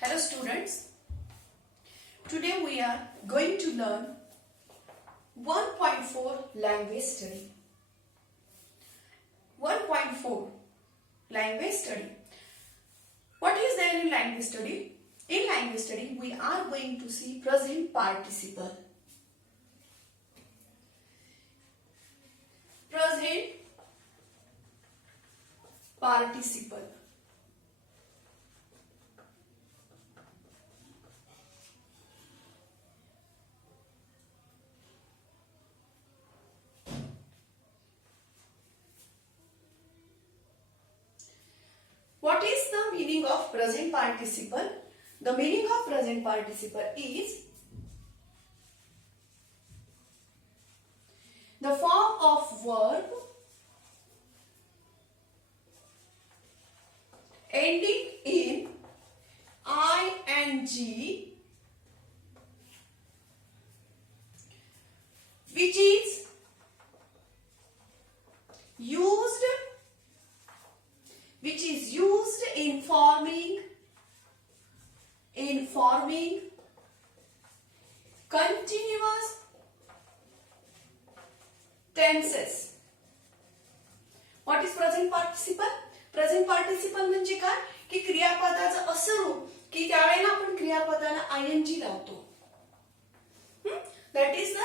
Hello students, today we are going to learn 1.4 language study. 1.4 language study. What is there in language study? In language study we are going to see present participle. Present participle. What is the meaning of present participle? The meaning of present participle is the form of verb ending in ing, which is used in forming continuous tenses. What is present participle? Present participle म्हणजे काय की क्रियापदाचं असं रूप की त्यावेळेला आपण क्रियापदाला ing लावतो. That is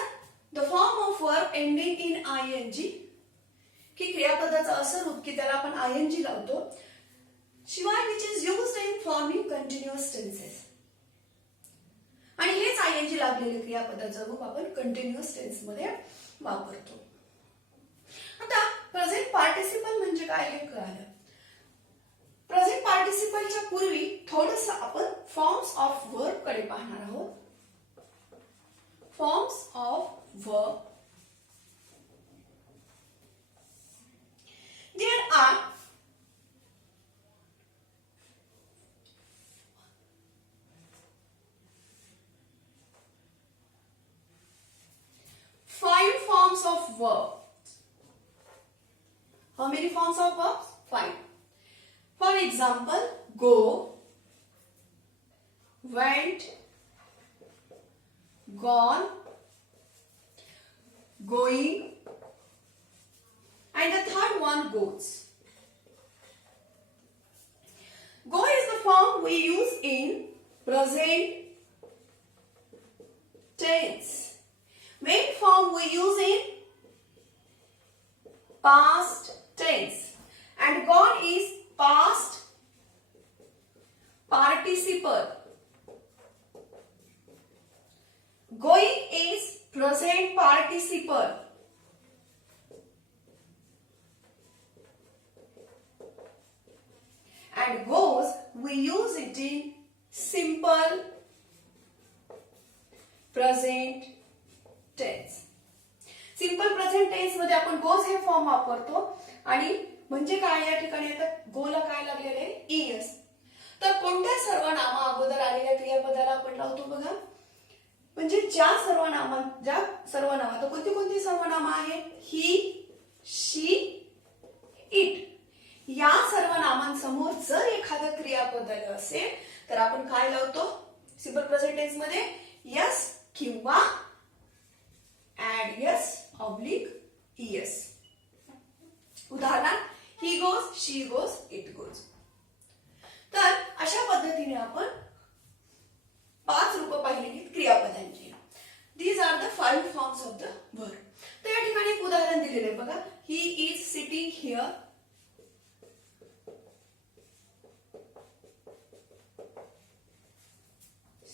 the form of verb ending in ing की क्रियापदाचं असं रूप की त्याला आपण ing लावतो. शिवाय which is used in forming continuous tenses. आणि हेच ing लागलेले क्रियापदाचं रूप आपण कंटिन्युअस टेन्स मध्ये वापरतो. आता प्रेझेंट पार्टिसिपल म्हणजे काय हे कळालं. प्रेझेंट पार्टिसिपलच्या पूर्वी थोडंसं आपण फॉर्म्स ऑफ वर्ब कडे पाहणार आहोत. Forms of verb. There are 5 forms of verb. How many forms of verbs? 5. For example, go, went, gone, going, and the third one goes. Go is the form we use in present tense. When form we use in past tense. And gone is past participle. Going is present participle. And goes we use it in simple present tense. Simple present tense मध्ये आपण गोज हे फॉर्म वापरतो. आणि म्हणजे काय या ठिकाणी आता गोला काय लागलेलं आहे ईएस. तर कोणत्या सर्वनामा अगोदर आलेल्या क्रियापदाला आपण लावतो बघा. म्हणजे ज्या सर्वनामा तर कोणती सर्वनामा आहेत ही, शी, इट या सर्वनामांसमोर जर एखादं क्रियापद आलं असेल तर आपण काय लावतो सिंपल प्रेझेंट टेन्स मध्ये यस किंवा ऍड यस ऑब्लिक ईएस. उदाहरणार्थ he goes, she goes, it goes. तर अशा पद्धतीने आपण 5 रूप पाहिलेली क्रियापदांची. These are the 5 forms of the verb. तर या ठिकाणी एक उदाहरण दिलेले आहे बघा. He is sitting here.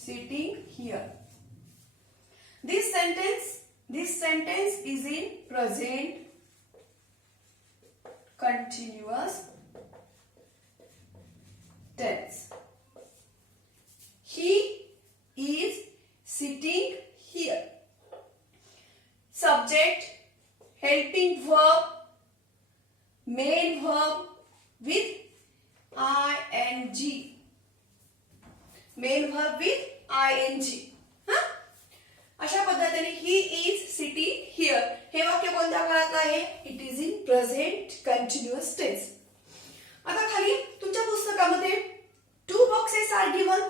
Sitting here. This sentence is in present continuous tense. He is sitting here. Subject, helping verb, main verb with ing. Main verb with ing. अशा पद्धतीने ही इज सिटिंग हिअर हे वाक्य कोणत्या काळात आहे. It is in present continuous tense. आता खाली तुमच्या पुस्तकामध्ये 2 boxes are given.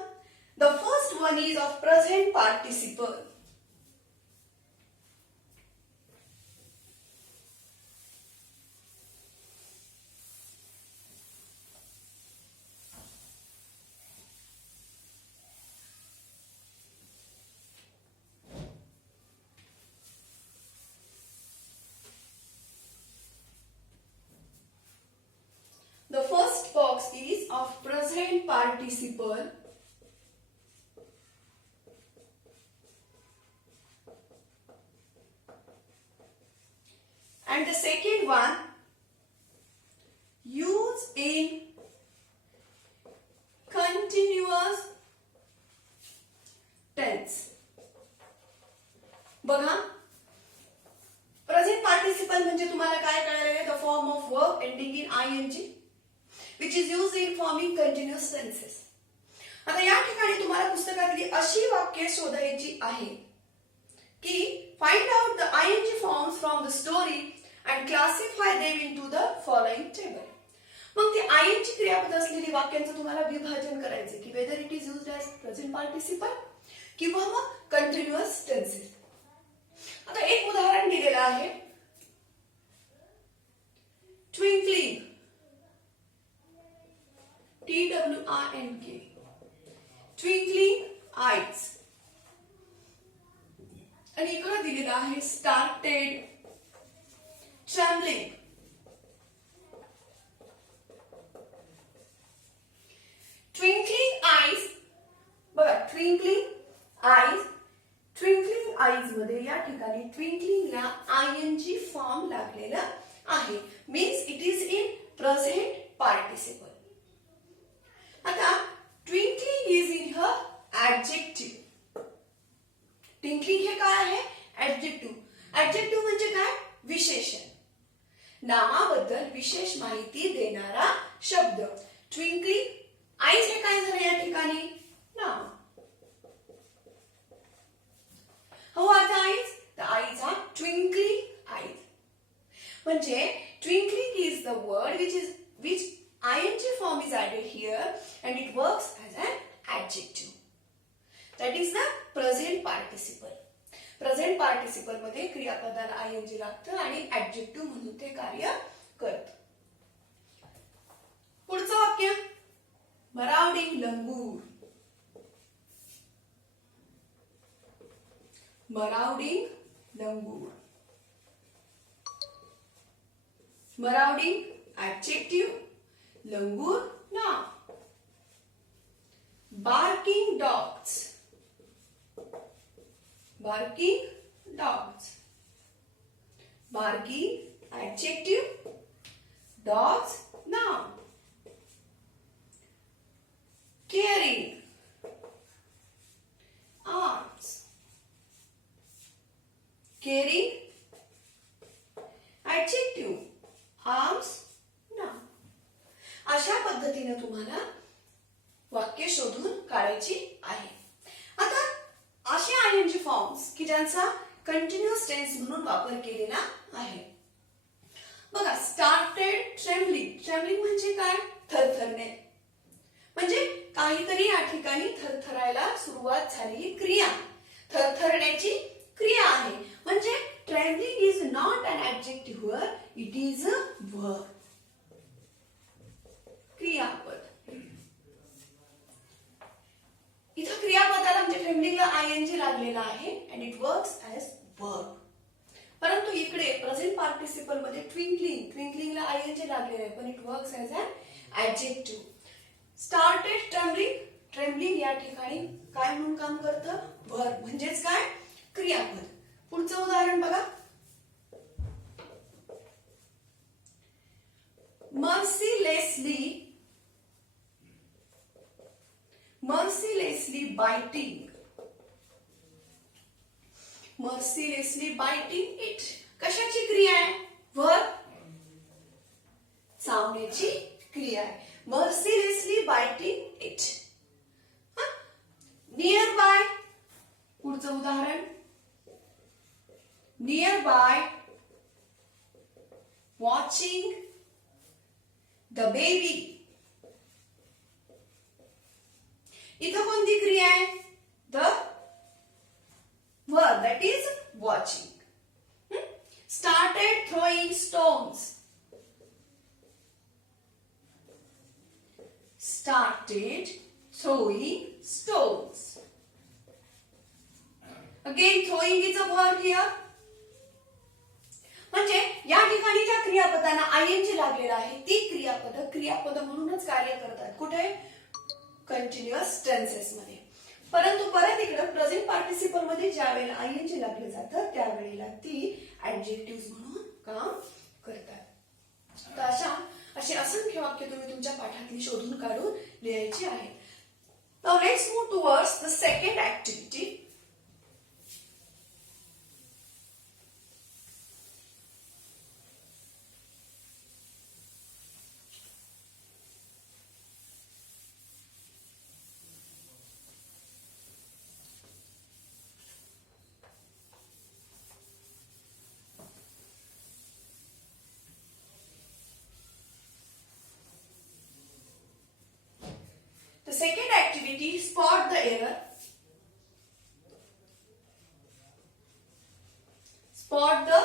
of present participle and the second one, use in continuous tense. बघा, प्रेझेंट पार्टिसिपल म्हणजे तुम्हाला काय कळालेलं आहे? The form of verb ending in ING which is use in forming continuous tenses. आता या ठिकाणी तुम्हाला पुस्तकातली अशी वाक्ये शोधायची आहे की find out the ING forms from the story and classify them into the following table. मग ती ING क्रियापद असलेली वाक्यांचं तुम्हाला विभाजन करायचे की whether it is used as present participle किंवा मग कंटिन्युअस टेन्सेस. आता एक उदाहरण दिलेलं आहे, ट्विंकलिंग, TWINK, ट्विंकलिंग आईज. आणि इकडे दिलेलं आहे स्टार्टेड, ट्रेम्बलिंग. ट्विंकलिंग आईज, बघा ट्विंकलिंग आईज, ट्विंकलिंग आईज मध्ये या ठिकाणी ट्विंकलिंगला ING फॉर्म लागलेला आहे, means it is in present participle. आता twinkling is in her adjective. Twinkling हे काय आहे? ऍडजेक्टिव्ह. ऍडजेक्टिव्ह म्हणजे काय? विशेषण, नामाबद्दल विशेष माहिती देणारा शब्द. ट्विंकलिंग आईज हे काय झालं या ठिकाणी? नाम. How are the eyes? The eyes are twinkling eyes. म्हणजे twinkling is the word which ING form is added here and it works as an adjective. That is the present participle. Present participle मध्ये क्रियापदाला ING लागतं आणि adjective म्हणून ते कार्य करतं. पुढचं वाक्य, मरावडिंग लंगूर. मरावडिंग लंगूर. मरावडिंग ऍडजेक्टिव्ह, लंगूर नाम. Barking dogs, barking dogs. Barking adjective, dogs नाम. Caring arms. Caring adjective, arms noun. अशा पद्धतीने तुम्हाला वाक्य शोधून काढायची आहे. आता असे ING फॉर्म्स की ज्यांचा कंटिन्युअस टेन्स म्हणून वापर केलेला आहे. बघा, स्टार्टेड ट्रेम्बलिंग. ट्रेम्बलिंग म्हणजे काय? थरथरणे. म्हणजे काहीतरी या ठिकाणी थरथरायला सुरुवात झालेली क्रिया, थरथरण्याची क्रिया आहे. म्हणजे trembling is not an adjective word, it is a verb, क्रियापद. इथं क्रियापदाला म्हणजे ट्रेम्बलिंगला ING लागलेला आहे and it works as verb. परंतु इकडे प्रेझेंट पार्टिसिपल मध्ये ट्विंकलिंग, ट्विंकलिंगला ING लागलेला आहे पण it works as an adjective. Started trembling, trembling या ठिकाणी काय म्हणून काम करतं? वर्ब, म्हणजेच काय? क्रियापद. पुढचं उदाहरण बघा, mercilessly, mercilessly biting. mercilessly biting it. कशाची क्रिया आहे? वर्ब, चावण्याची क्रिया आहे. mercilessly biting it. nearby, पुढचं उदाहरण, nearby watching the baby. इथं कोणती क्रिया आहे? The verb, that is watching. Started throwing stones. Started throwing stones. Again, throwing is a verb here. म्हणजे या ठिकाणी ज्या क्रियापदांना आयएनजी लागलेला आहे ती क्रियापद म्हणूनच कार्य करतात. कुठे? कंटिन्युअस टेन्सेस मध्ये. परंतु परत इकडे प्रेझेंट पार्टिसिपल मध्ये ज्या वेळेला आयएनजी लागलं जातं त्यावेळेला ती ऍडजेक्टिव्ह म्हणून काम करतात. तर अशी असंख्य वाक्य तुम्ही तुमच्या पाठातली शोधून काढून लिहायची आहेत. Now let's move towards the second activity. The second activity, spot the error. Spot the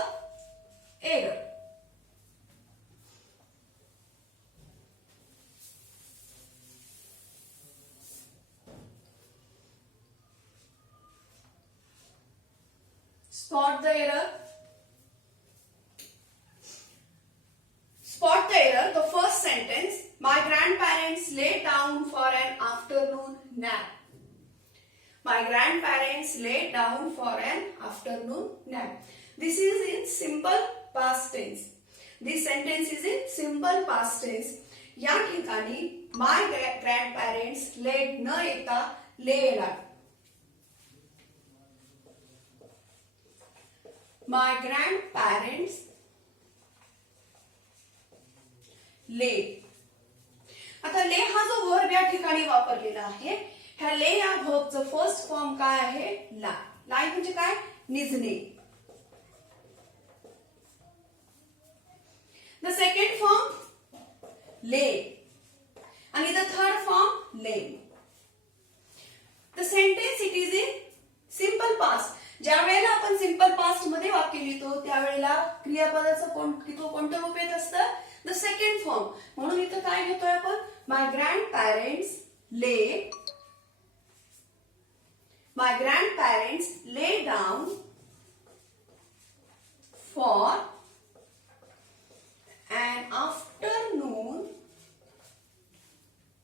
error. Spot the error. Spot the error. The first sentence. My grandparents lay down for an afternoon nap. My grandparents lay down for an afternoon nap. This is in simple past tense. This sentence is in simple past tense. या ठिकाणी my grandparents laid न येता laid. My grandparents laid. आता ले हा जो वर्ब या ठिकाणी वापरलेला आहे ह्या ले या व्हर्बचं फर्स्ट फॉर्म काय आहे? ला. लाई म्हणजे काय? निजणे. द सेकंड फॉर्म ले आणि द थर्ड फॉर्म ले. The sentence it is in simple past. ज्या वेळेला आपण सिंपल पास्ट मध्ये वाक्य लिहितो त्यावेळेला क्रियापदाचं कोणतं रूप येत असतं? The second form. म्हणून इथं काय घेतोय आपण? My grandparents lay down for an afternoon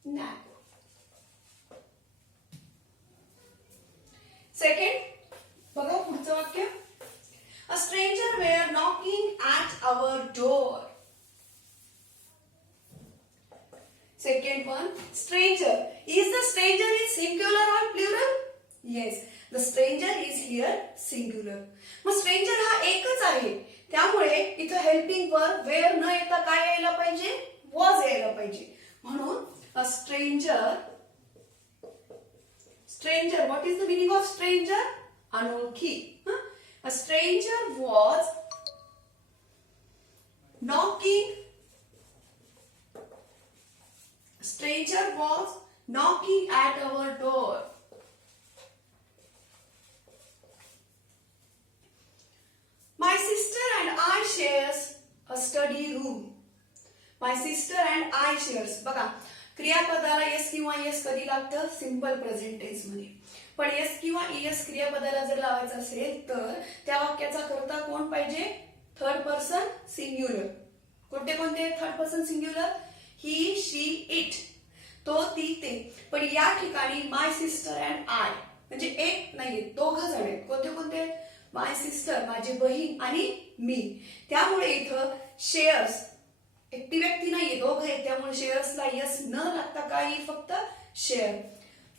nap. Second, बघा पुढचं वाक्य. A stranger were knocking at our door. Second one, stranger. Is the stranger is singular or plural? Yes, the stranger is here singular. मग stranger हा एकच आहे त्यामुळे इथं helping verb wear न येता काय यायला पाहिजे? वॉज यायला पाहिजे. म्हणून a stranger. What is the meaning of stranger? अनोळखी. A stranger was knocking. Stranger was knocking at our door. My sister and I shares a study room. My sister and I shares. बघा क्रियापदाला एस किंवा एस कधी लागतं? Simple present tense मध्ये. पण एस किंवा एस क्रियापदाला जर लावायचं असेल तर त्या वाक्याचा कर्ता कोण पाहिजे? Third person singular. कोणते third person singular? He, she, it. तो, ती, ते. पण या ठिकाणी माय सिस्टर अँड आय म्हणजे एक नाहीये, दोघं जण आहेत. कोणते? माय सिस्टर माझी बहीण आणि मी. त्यामुळे इथं शेअर्स एकटी व्यक्ती नाहीये, दोघं आहेत. त्यामुळे शेअर्सला यस न लागता काही फक्त share.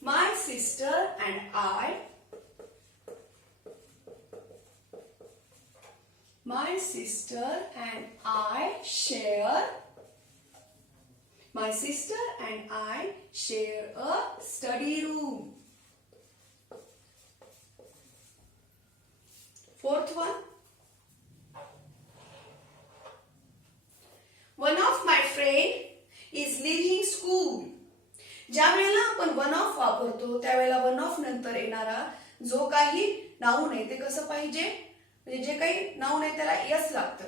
My sister and I. My sister and I share. My sister and I share a study room. Fourth one. One of my friend is leaving school. ज्या वेळेला आपण one of वापरतो त्यावेळेला one of नंतर येणारा जो काही नाऊन आहे ते कसं पाहिजे? म्हणजे जे काही नाऊन आहे त्याला यस लागतं.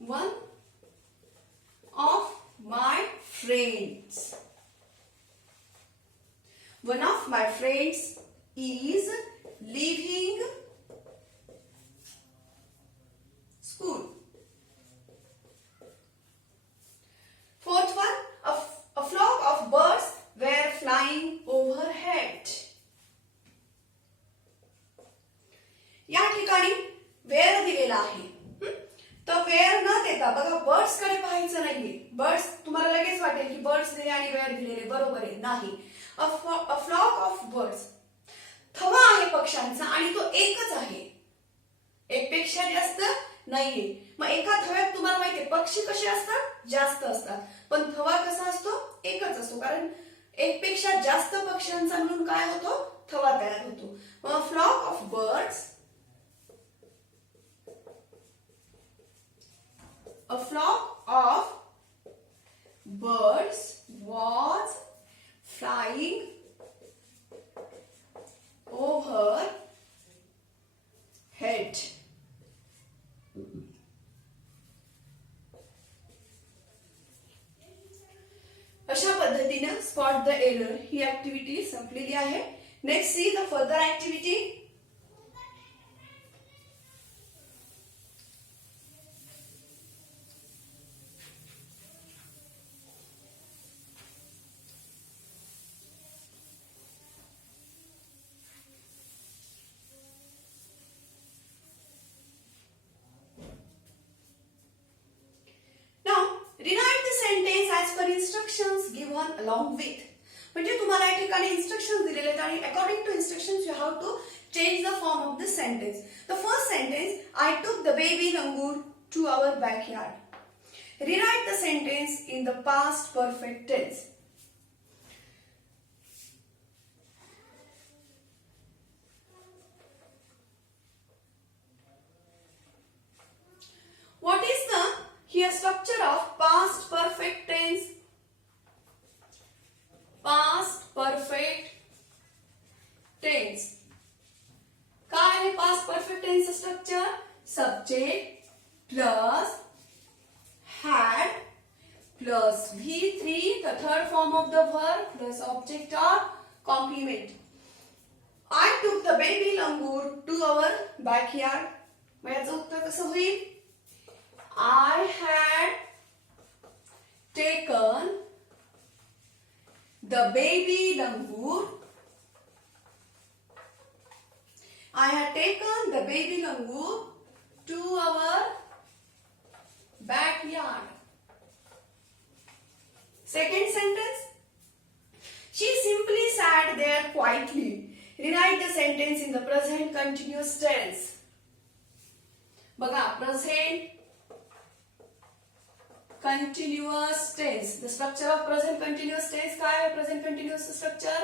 One of my friends. One of my friends is leaving नाहीये. बर्ड्स तुम्हाला लगेच वाटेल की बर्ड्स दिले आणि वेअर दिलेले, बरोबर आहे, नाही. अ फ्लॉक ऑफ बर्ड्स, थवा आहे पक्ष्यांचा आणि तो एकच आहे, एकपेक्षा जास्त नाहीये. मग एका थव्यात तुम्हाला माहितीये पक्षी कसे असतात, जास्त असतात, पण थवा कसा असतो, एकच असतो, कारण एकपेक्षा जास्त पक्ष्यांचा म्हणून काय होतो, थवा तयार होतो. मग flock of birds, a flock of birds was flying overhead. अशा पद्धतीने स्पॉट द एरर ही ऍक्टिव्हिटी संपलेली आहे. Next see the further activity. instructions given along with. म्हणजे तुम्हाला या ठिकाणी इन्स्ट्रक्शन्स दिलेले आहेत आणि according to instructions you have to change the form of this sentence. The first sentence, I took the baby langur to our backyard. Rewrite the sentence in the past perfect tense. What is the here structure of past perfect tense? Past perfect tense. काय आहे past perfect tense structure? Subject plus had plus V3, the third form of the verb, plus object or complement. I took the baby langur to our backyard. मग याचं उत्तर कसं होईल? I had taken the baby langur. I had taken the baby langur to our backyard. Second sentence. She simply sat there quietly. Rewrite the sentence in the present continuous tense. बघा, present continuous tense. The structure of present continuous tense काय आहे? Present continuous structure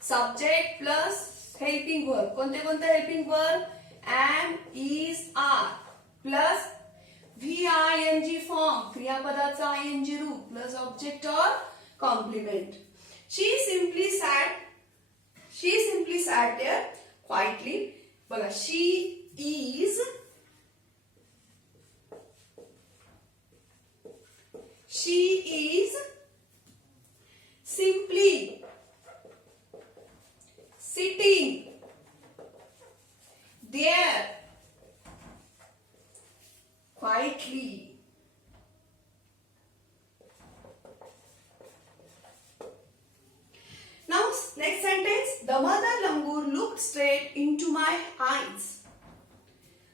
subject plus helping verb. कोणते कोणते helping verb? Am, is, are plus VING form क्रियापदाचा ING रूप plus object or complement. She simply sat there quietly. बघा, she is simply sitting there quietly. Now next sentence, the mother langur looked straight into my eyes.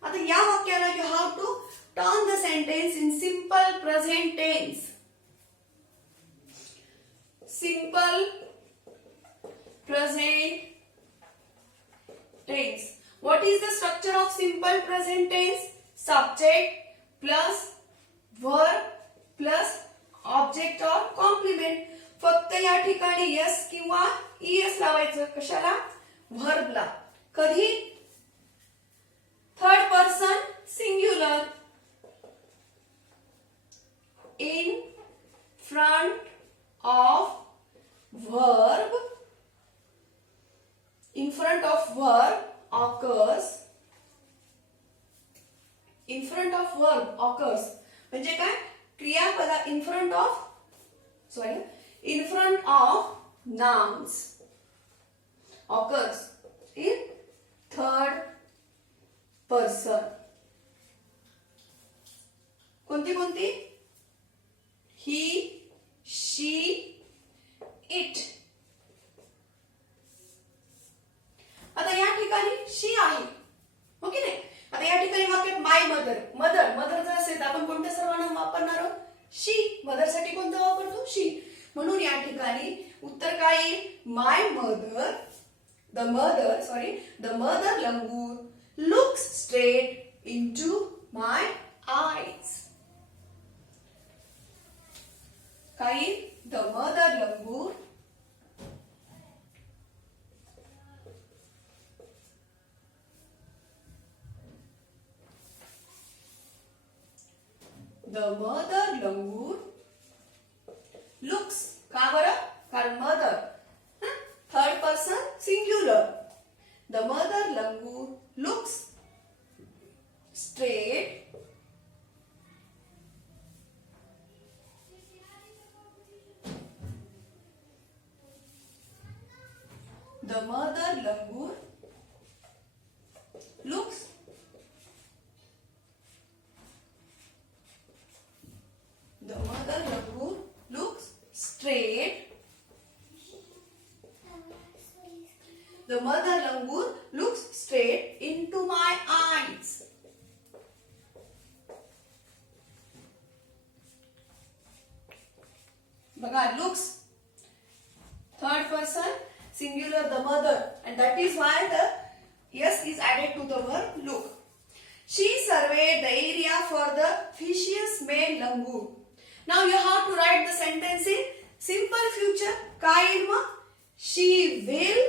आता या वाक्याला you have to turn the sentence in simple present tense. Simple present tense. What is the structure of simple present tense? Subject plus verb plus object or complement. फक्त या ठिकाणी yes किंवा es लावायचं. कशाला? verb ला. कधी? Third person singular. In front of verb. In front of verb occurs. In front of verb occurs. म्हणजे काय? क्रियापदा in front of nouns occurs in third person. कोणती कोणती? He, she, it. आता या ठिकाणी she आहे, हो की नाही? आता या ठिकाणी वाक्यात माय मदर जर असेल तर आपण कोणत्या सर्वनाम वापरणार आहोत? she. मदर मदर साठी कोणता वापरतो? शी. म्हणून या ठिकाणी उत्तर काय येईल? My mother, the mother langur looks straight into my eyes. काय येईल? द मदर लंगूर लुक्स. का बरं? कारण mother third person singular. The mother langur looks straight The mother langur looks straight. The mother langur looks straight into my eyes. बघा, looks third person singular the mother, and that is why the s is added to the verb look. She surveyed the area for the fishes male langur. Now you have to write the sentence in simple future. काय येईल मग? She will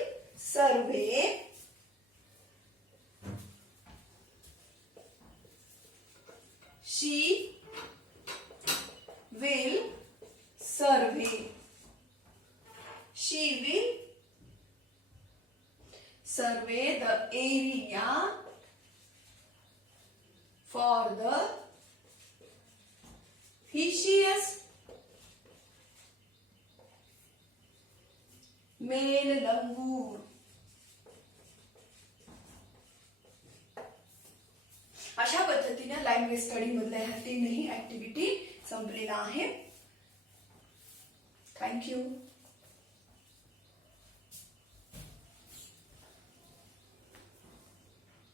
survey the area for the fishes male langur. अशा पद्धतीने language study मधल्या ह्या तीनही ऍक्टिव्हिटी संपलेल्या आहेत. थँक्यू.